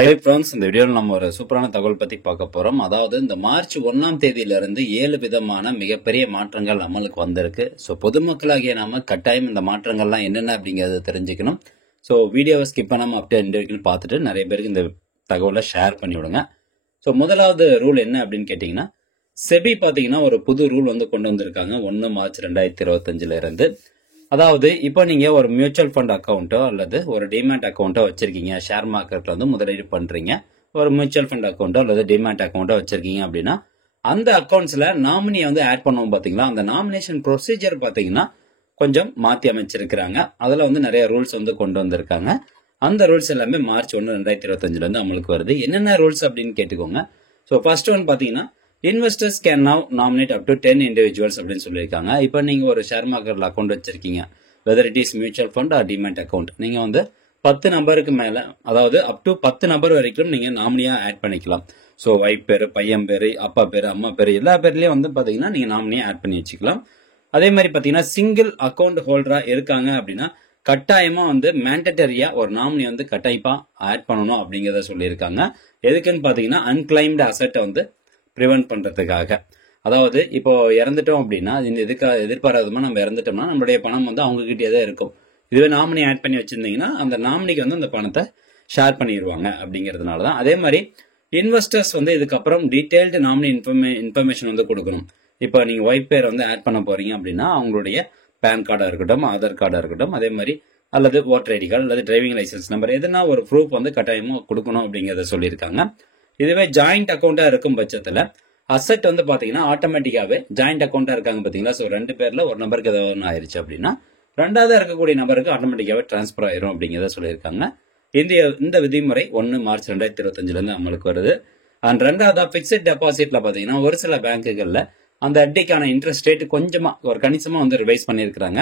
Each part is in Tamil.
ஹை ஃப்ரெண்ட்ஸ், இந்த வீடியோவில் நம்ம ஒரு சூப்பரான தகவல் பற்றி பார்க்க போகிறோம். அதாவது இந்த மார்ச் 1ஆம் தேதியிலிருந்து 7 விதமான மிகப்பெரிய மாற்றங்கள் அமலுக்கு வந்திருக்கு. ஸோ பொதுமக்களாகிய நாம கட்டாயம் இந்த மாற்றங்கள்லாம் என்னென்ன அப்படிங்கிறத தெரிஞ்சுக்கணும். ஸோ வீடியோவை ஸ்கிப் பண்ணாமல் அப்படியே இந்த வரைக்கும் பார்த்துட்டு நிறைய பேருக்கு இந்த தகவலை ஷேர் பண்ணி விடுங்க. ஸோ முதலாவது ரூல் என்ன அப்படின்னு கேட்டிங்கன்னா, செபி பார்த்தீங்கன்னா ஒரு புது ரூல் வந்து கொண்டு வந்திருக்காங்க 1 மார்ச் 2025 இருந்து. அதாவது இப்போ நீங்க ஒரு மியூச்சுவல் ஃபண்ட் அக்கௌண்ட்டோ அல்லது ஒரு டிமேட் அக்கௌண்ட்டோ வச்சிருக்கீங்க, ஷேர் மார்க்கெட்ல வந்து முதலீடு பண்றீங்க, ஒரு மியூச்சுவல் ஃபண்ட் அக்கௌண்ட்டோ அல்லது டிமேட் அக்கௌண்ட்டோ வச்சிருக்கீங்க அப்படின்னா அந்த அக்கௌண்ட்ஸ்ல நாமினியை வந்து ஆட் பண்ணுவோம் பாத்தீங்களா. அந்த நாமினேஷன் ப்ரொசீஜர் பாத்தீங்கன்னா கொஞ்சம் மாத்தி அமைச்சிருக்கிறாங்க. அதுல வந்து நிறைய ரூல்ஸ் வந்து கொண்டு வந்திருக்காங்க. அந்த ரூல்ஸ் எல்லாமே மார்ச் 1, 2025 இருந்து அமலுக்கு வருது. என்னென்ன ரூல்ஸ் அப்படின்னு கேட்டுக்கோங்க. ஸோ ஃபர்ஸ்ட் ஒன் பாத்தீங்கன்னா, investors can now nominate up to 10 individuals அப்படின்னு சொல்லியிருக்காங்க. இப்போ நீங்க ஒரு ஷேர் மார்க்கெட்ல அக்கௌண்ட் வச்சிருக்கீங்க, whether it is mutual fund R demat account, நீங்க வந்து 10 நபருக்கு மேல, அதாவது அப் டு 10 நபர் வரைக்கும் நீங்க நாமினியா ஆட் பண்ணிக்கலாம். ஸோ ஒய்ஃப் பேரு, பையன் பேரு, அப்பா பேரு, அம்மா பேரு, எல்லா பேர்லயும் வந்து பாத்தீங்கன்னா நீங்க நாமினியா ஆட் பண்ணி வச்சுக்கலாம். அதே மாதிரி பாத்தீங்கன்னா சிங்கிள் அக்கௌண்ட் ஹோல்டரா இருக்காங்க அப்படின்னா கட்டாயமா வந்து மேண்டட்டரியா ஒரு நாமினி வந்து கட்டாயமா ஆட் பண்ணணும் அப்படிங்கறத சொல்லியிருக்காங்க. எதுக்குன்னு பாத்தீங்கன்னா அன்கிளைம்டு அசெட்டை வந்து ப்ரிவென்ட் பண்றதுக்காக. அதாவது இப்போ இறந்துட்டோம் அப்படின்னா எதிர்பாராதமா நம்ம இறந்துட்டோம்னா நம்மளுடைய பணம் வந்து அவங்க கிட்டே தான் இருக்கும். இதுவே நாமினி ஆட் பண்ணி வச்சிருந்தீங்கன்னா அந்த நாமினிக்கு வந்து அந்த பணத்தை ஷேர் பண்ணிடுவாங்க அப்படிங்கிறதுனால தான். அதே மாதிரி இன்வெஸ்டர்ஸ் வந்து இதுக்கப்புறம் டீடைல்டு நாமினி இன்ஃபர்மேஷன் வந்து கொடுக்கணும். இப்போ நீங்க ஒய்ஃப் பேர் வந்து ஆட் பண்ண போறீங்க அப்படின்னா அவங்களுடைய பேன் கார்டா இருக்கட்டும், ஆதார் கார்டா இருக்கட்டும், அதே மாதிரி அல்லது ஓட்டர் ஐடி கார்டு அல்லது டிரைவிங் லைசன்ஸ் நம்பர், எதுனா ஒரு ப்ரூஃப் வந்து கட்டாயமா கொடுக்கணும் அப்படிங்கறத சொல்லியிருக்காங்க. இதுவே ஜாயிண்ட் அக்கௌண்டா இருக்கும் பட்சத்துல அசெட் வந்து பாத்தீங்கன்னா ஆட்டோமேட்டிக்காவே ஜாயிண்ட் அக்கௌண்டா இருக்காங்க பாத்தீங்களா. ஸோ 2 பேர்ல ஒரு நபருக்கு ஏதாவது ஒன்று ஆயிருச்சு அப்படின்னா ரெண்டாவது இருக்கக்கூடிய நபருக்கு ஆட்டோமேட்டிக்காவே டிரான்ஸ்பர் ஆயிரும் அப்படிங்கிறத சொல்லியிருக்காங்க. இந்த விதிமுறை 1 மார்ச் 2025 இருந்து அமலுக்கு வருது. அண்ட் ரெண்டாவதா பிக்சட் டெபாசிட்ல பாத்தீங்கன்னா ஒரு சில பேங்குகள்ல அந்த அட்டிக்கான இன்ட்ரெஸ்ட் ரேட் கொஞ்சமா ஒரு கணிசமா வந்து ரிவைஸ் பண்ணியிருக்காங்க.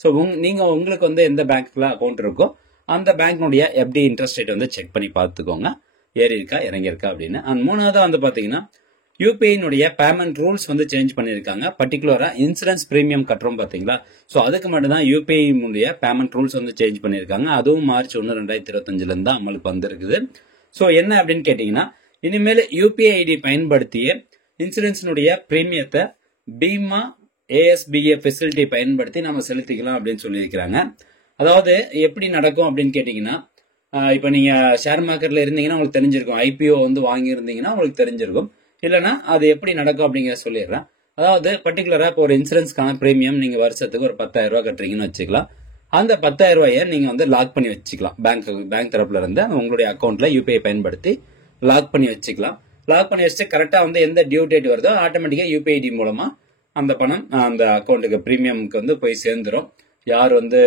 ஸோ நீங்க உங்களுக்கு வந்து எந்த பேங்க்ல அக்கௌண்ட் இருக்கோ அந்த பேங்க்னுடைய எஃப்டி இன்ட்ரெஸ்ட் ரேட் வந்து செக் பண்ணி பார்த்துக்கோங்க, ஏறி இருக்கா இறங்கி இருக்கா அப்படின்னு. அண்ட் மூணாவதா வந்து பாத்தீங்கன்னா யூபிஐனுடைய பேமெண்ட் ரூல்ஸ் வந்து சேஞ்ச் பண்ணியிருக்காங்க. பர்டிகுலரா இன்சூரன்ஸ் பிரீமியம் கட்டுறோம் பாத்தீங்களா. ஸோ அதுக்கு மட்டும் தான் யூபிஐனுடைய பேமெண்ட் ரூல்ஸ் வந்து சேஞ்ச் பண்ணியிருக்காங்க. அதுவும் மார்ச் 1, 2025 இருந்து தான் அமலுக்கு வந்திருக்குது. ஸோ என்ன அப்படின்னு கேட்டீங்கன்னா, இனிமேல் யூபிஐ ஐடி பயன்படுத்திய இன்சூரன்ஸினுடைய பிரீமியத்தை பீமா ஏஎஸ்பிஏ ஃபெசிலிட்டி பயன்படுத்தி நம்ம செலுத்திக்கலாம் அப்படின்னு சொல்லியிருக்கிறாங்க. அதாவது எப்படி நடக்கும் அப்படின்னு கேட்டீங்கன்னா, இப்போ நீங்க ஷேர் மார்க்கெட்ல இருந்தீங்கன்னா உங்களுக்கு தெரிஞ்சிருக்கும், ஐபிஓ வந்து வாங்கியிருந்தீங்கன்னா உங்களுக்கு தெரிஞ்சிருக்கும். இல்லைன்னா அது எப்படி நடக்கும் அப்படிங்கிறத சொல்லிடுறேன். அதாவது பர்டிகுலரா இப்போ ஒரு இன்சூரன்ஸ்க்கான பிரீமியம் நீங்க வருஷத்துக்கு ஒரு 10,000 ரூபாய் கட்டுறீங்கன்னு வச்சுக்கலாம். அந்த 10,000 ரூபாயை நீங்க வந்து லாக் பண்ணி வச்சுக்கலாம். பேங்க் தரப்புல இருந்து உங்களுடைய அக்கௌண்ட்ல யூபிஐ பயன்படுத்தி லாக் பண்ணி வச்சுக்கலாம். லாக் பண்ணி வச்சுட்டு கரெக்டா வந்து எந்த டியூ டேட் வருதோ ஆட்டோமேட்டிக்கா யூபிஐ ஐடி மூலமா அந்த பணம் அந்த அக்கௌண்ட்டுக்கு பிரீமியம்க்கு வந்து போய் சேர்ந்துடும். யார் வந்து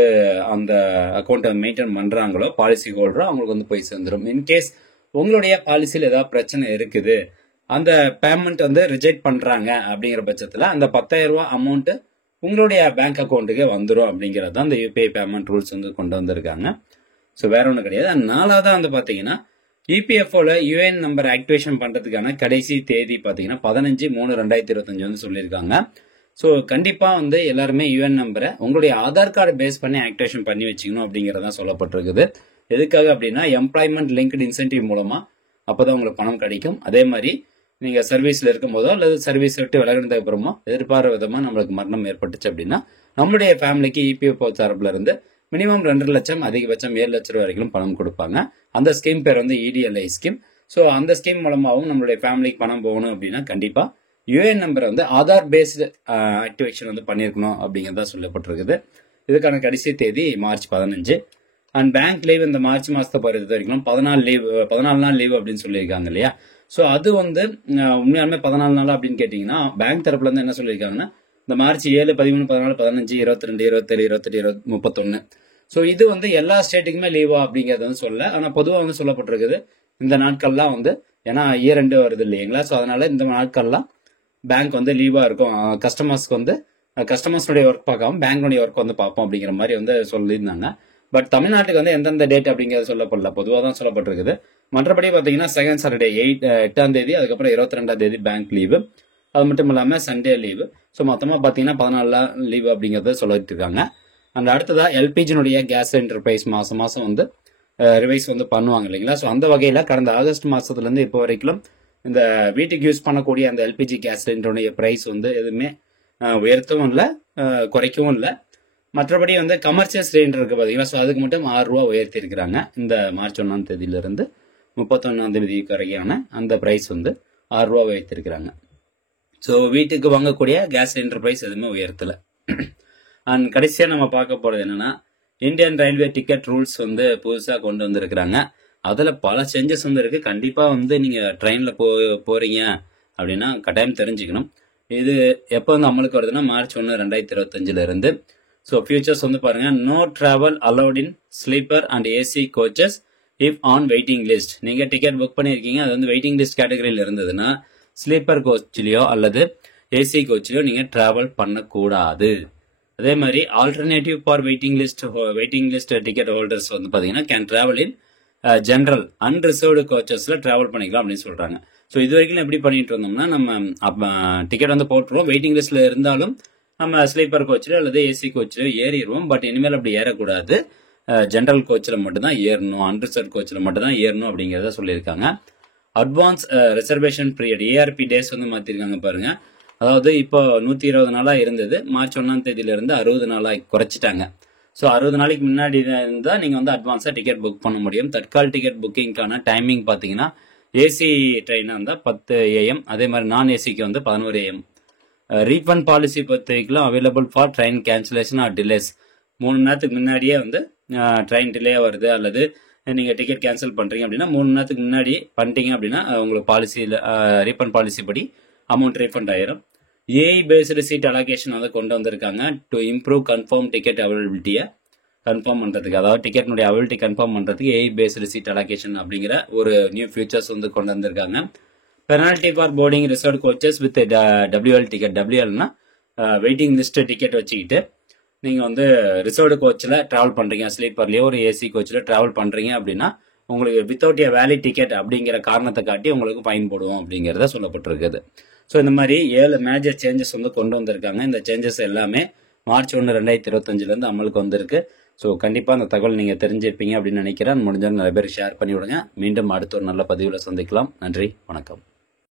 அந்த அக்கௌண்ட்டை மெயின்டைன் பண்றாங்களோ பாலிசி ஹோல்டரோ அவங்களுக்கு வந்து போய் சேர்ந்துடும். இன்கேஸ் உங்களுடைய பாலிசியில் ஏதாவது பிரச்சனை இருக்குது, அந்த பேமெண்ட் வந்து ரிஜெக்ட் பண்றாங்க அப்படிங்கிற பட்சத்துல அந்த 10,000 ரூபாய் அமௌண்ட் உங்களுடைய பேங்க் அக்கௌண்ட்டுக்கு வந்துடும் அப்படிங்கிறது தான் இந்த யூபிஐ பேமெண்ட் ரூல்ஸ் வந்து கொண்டு வந்திருக்காங்க. ஸோ வேற ஒன்றும் கிடையாது. நாலாவதா வந்து பாத்தீங்கன்னா இபிஎஃப்ஓல யுஏஎன் நம்பர் ஆக்டிவேஷன் பண்றதுக்கான கடைசி தேதி பாத்தீங்கன்னா 15/3/2025 வந்து சொல்லியிருக்காங்க. ஸோ கண்டிப்பா வந்து எல்லாருமே யுஏஎன் நம்பரை உங்களுடைய ஆதார் கார்டு பேஸ் பண்ணி ஆக்டிவேஷன் பண்ணி வச்சுக்கணும் அப்படிங்கறதான் சொல்லப்பட்டிருக்குது. எதுக்காக அப்படின்னா எம்ப்ளாய்மெண்ட் லிங்க்டு இன்சென்டிவ் மூலமா அப்பதான் உங்களுக்கு பணம் கிடைக்கும். அதே மாதிரி நீங்க சர்வீஸ்ல இருக்கும் போதோ அல்லது சர்வீஸ் விட்டு விலகினதுக்கு அப்புறமோ எதிர்பாராத விதமா நம்மளுக்கு மரணம் ஏற்பட்டுச்சு அப்படின்னா நம்மளுடைய ஃபேமிலிக்கு இபிஎஃப்ஓ தரப்புல இருந்து மினிமம் 2 லட்சம், அதிகபட்சம் 7 லட்சம் ரூபாய் வரைக்கும் பணம் கொடுப்பாங்க. அந்த ஸ்கீம் பேர் வந்து இடிஎல்ஐ ஸ்கீம். ஸோ அந்த ஸ்கீம் மூலமாகவும் நம்மளுடைய ஃபேமிலிக்கு பணம் போகணும் அப்படின்னா கண்டிப்பா யுஏஎன் நம்பரை வந்து ஆதார் பேஸ்டு ஆக்டிவேஷன் வந்து பண்ணிருக்கணும் அப்படிங்கறதா சொல்லப்பட்டிருக்குது. இதுக்கான கடைசி தேதி மார்ச் 15. அண்ட் பேங்க் லீவ் இந்த மார்ச் மாசத்தை பொறுத்த வரைக்கும் 14 நாள் லீவ் அப்படின்னு சொல்லியிருக்காங்க இல்லையா. ஸோ அது வந்து உண்மையாலுமே 14 நாள் அப்படின்னு கேட்டீங்கன்னா பேங்க் தரப்புல இருந்து என்ன சொல்லியிருக்காங்கன்னா, இந்த மார்ச் 7, 13, 14, 15, 22, 27, 28, 31. ஸோ இது வந்து எல்லா ஸ்டேட்டுக்குமே லீவா அப்படிங்கறது வந்து சொல்ல. ஆனா பொதுவாக வந்து சொல்லப்பட்டிருக்குது இந்த நாட்கள்லாம் வந்து, ஏன்னா இயர் ரெண்டு வருது இல்லைங்களா. ஸோ அதனால இந்த நாட்கள்லாம் பேங்க் வந்து லீவா இருக்கும். கஸ்டமர்ஸ்க்கு வந்து கஸ்டமர்ஸுடைய ஒர்க் பார்க்காம பேங்க்குடைய ஒர்க் வந்து பார்ப்போம் அப்படிங்கிற மாதிரி வந்து சொல்லியிருந்தாங்க. பட் தமிழ்நாட்டுக்கு வந்து எந்தெந்த டேட் அப்படிங்கிறது சொல்லப்படல, பொதுவாக தான் சொல்லப்பட்டிருக்குது. மற்றபடி பார்த்தீங்கன்னா செகண்ட் சாட்டர்டே 8ஆம் தேதி, அதுக்கப்புறம் 22ஆம் தேதி பேங்க் லீவு, அது மட்டும் இல்லாமல் சண்டே லீவு. ஸோ மொத்தமாக பார்த்தீங்கன்னா 14 லீவு அப்படிங்கிறத சொல்லிட்டு இருக்காங்க. அண்ட் அடுத்ததா எல்பிஜினுடைய கேஸ் சிலிண்டர் பிரைஸ் மாசம் வந்து ரிவைஸ் வந்து பண்ணுவாங்க இல்லைங்களா. ஸோ அந்த வகையில் கடந்த ஆகஸ்ட் மாதத்துலேருந்து இப்போ வரைக்கும் இந்த வீட்டுக்கு யூஸ் பண்ணக்கூடிய அந்த எல்பிஜி கேஸ் சிலிண்டருடைய ப்ரைஸ் வந்து எதுவுமே உயர்த்தவும் இல்லை, குறைக்கவும் இல்லை. மற்றபடி வந்து கமர்ஷியல் சிலிண்டர் இருக்குது பார்த்தீங்களா, ஸோ அதுக்கு மட்டும் 6 ரூபா உயர்த்தியிருக்கிறாங்க. இந்த மார்ச் 1ஆம் தேதியிலிருந்து 31ஆம் தேதி வரைக்கான அந்த ப்ரைஸ் வந்து 6 ரூபா உயர்த்தியிருக்கிறாங்க. ஸோ வீட்டுக்கு வாங்கக்கூடிய கேஸ் சிலிண்டர் ப்ரைஸ் எதுவுமே உயர்த்தலை. அண்ட் கடைசியாக நம்ம பார்க்க போகிறது என்னென்னா, இந்தியன் ரயில்வே டிக்கெட் ரூல்ஸ் வந்து புதுசாக கொண்டு வந்திருக்கிறாங்க. அதில் பல சேஞ்சஸ் வந்து இருக்குது. கண்டிப்பாக வந்து நீங்கள் ட்ரெயினில் போகிறீங்க அப்படின்னா கட்டாயம் தெரிஞ்சுக்கணும். இது எப்போ வந்து அமலுக்கு வருதுன்னா மார்ச் 1, 2025 ஸோ ஃபியூச்சர்ஸ் வந்து பாருங்கள், no travel allowed in sleeper and AC coaches if on waiting list. நீங்கள் டிக்கெட் புக் பண்ணியிருக்கீங்க, அது வந்து வெயிட்டிங் லிஸ்ட் கேட்டகரியில் இருந்ததுன்னா ஸ்லீப்பர் கோச்லேயோ அல்லது ஏசி கோச்லேயோ நீங்கள் ட்ராவல் பண்ணக்கூடாது. அதே மாதிரி alternative for waiting list ticket holders வந்து பார்த்தீங்கன்னா can travel in general unreserved கோச்சஸில் ட்ராவல் பண்ணிக்கலாம் அப்படின்னு சொல்கிறாங்க. ஸோ இது வரைக்கும் எப்படி பண்ணிட்டு இருந்தோம்னா, நம்ம டிக்கெட் வந்து போட்டுருவோம், வெயிட்டிங் லிஸ்ட்டில் இருந்தாலும் நம்ம ஸ்லீப்பர் கோச்சில் அல்லது ஏசி கோச்சில் ஏறிடுவோம். பட் இனிமேல் அப்படி ஏறக்கூடாது, ஜென்ரல் கோச்சில் மட்டும்தான் ஏறணும், அன்ரிசர்வ் கோச்சில் மட்டும்தான் ஏறணும் அப்படிங்கிறத சொல்லியிருக்காங்க. Advance reservation period ARP days வந்து மாற்றிருக்காங்க பாருங்கள். அதாவது இப்போ 120 நாளாக இருந்தது, மார்ச் 1ஆம் தேதியிலிருந்து 60 நாளாக குறைச்சிட்டாங்க. ஸோ 60 நாளைக்கு முன்னாடி இருந்தால் நீங்கள் வந்து அட்வான்ஸாக டிக்கெட் புக் பண்ண முடியும். தட்கால் டிக்கெட் புக்கிங்க்கான டைமிங் பார்த்தீங்கன்னா ஏசி ட்ரெயினாக இருந்தால் 10 AM, அதே மாதிரி நான் ஏசிக்கு வந்து 11 AM. ரீஃபண்ட் பாலிசி பொறுத்தவரைக்கும் available for train cancellation or delays. 3 மணி நேரத்துக்கு முன்னாடியே வந்து ட்ரெயின் டிலே வருது அல்லது நீங்கள் டிக்கெட் கேன்சல் பண்ணுறீங்க அப்படின்னா 3 மணி நேரத்துக்கு முன்னாடி பண்ணிட்டீங்க அப்படின்னா உங்களுக்கு பாலிசியில் ரீஃபண்ட் பாலிசி படி அமௌண்ட் ரீஃபண்ட் ஆயிரும். ஏஐ பேஸ்டு சீட் அலோகேஷன் வந்து கொண்டு வந்திருக்காங்க டு இம்ப்ரூவ் கன்ஃபார்ம் டிக்கெட் அவைலபிலிட்டியை கன்ஃபார்ம் பண்ணுறதுக்கு, அதாவது டிக்கெட்னுடைய அவைலபிலிட்டி கன்ஃபார்ம் பண்ணுறதுக்கு ஏஐ பேஸ்டு சீட் அலோகேஷன் அப்படிங்கிற ஒரு நியூ ஃபியூச்சர்ஸ் வந்து கொண்டு வந்திருக்காங்க. Penalty for boarding reserved coaches with WL ticket. WLனா வெயிட்டிங் லிஸ்ட் டிக்கெட் வச்சுக்கிட்டு நீங்கள் வந்து ரிசர்வ்டு கோச்சில் ட்ராவல் பண்ணுறீங்க, ஸ்லீப்பர்லேயோ ஒரு ஏசி கோச்சில் ட்ராவல் பண்ணுறீங்க அப்படின்னா உங்களுக்கு வித்தவுட் ஏ வேலிட் டிக்கெட் அப்படிங்கிற காரணத்தை காட்டி உங்களுக்கு ஃபைன் போடுவோம் அப்படிங்கிறத சொல்லப்பட்டிருக்குது. ஸோ இந்த மாதிரி 7 மேஜர் சேஞ்சஸ் வந்து கொண்டு வந்திருக்காங்க. இந்த சேஞ்சஸ் எல்லாமே மார்ச் 1, 2025 அமலுக்கு வந்திருக்கு. ஸோ கண்டிப்பாக அந்த தகவல் நீங்கள் தெரிஞ்சிருப்பீங்க அப்படின்னு நினைக்கிறேன். முடிஞ்சாலும் நிறைய பேர் ஷேர் பண்ணி விடுங்க. மீண்டும் அடுத்த ஒரு நல்ல பதிவில் சந்திக்கலாம். நன்றி, வணக்கம்.